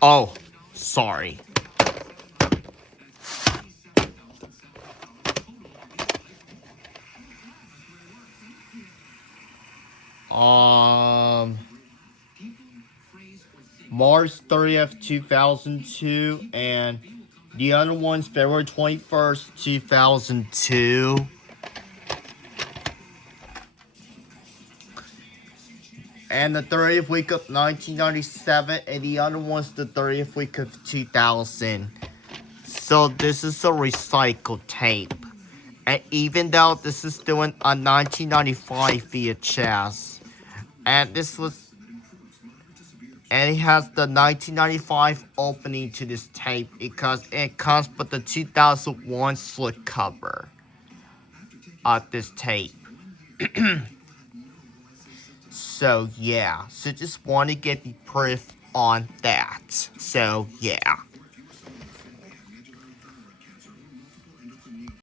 Oh, sorry. Um, March 30th, 2002, and the other one's February 21st, 2002. And the 30th week of 1997, and the other one's the 30th week of 2000. So this is a recycled tape. And even though this is doing a 1995 VHS, and this was, and it has the 1995 opening to this tape because it comes with the 2001 slipcover of this tape. So yeah, so just want to give you proof on that. So yeah.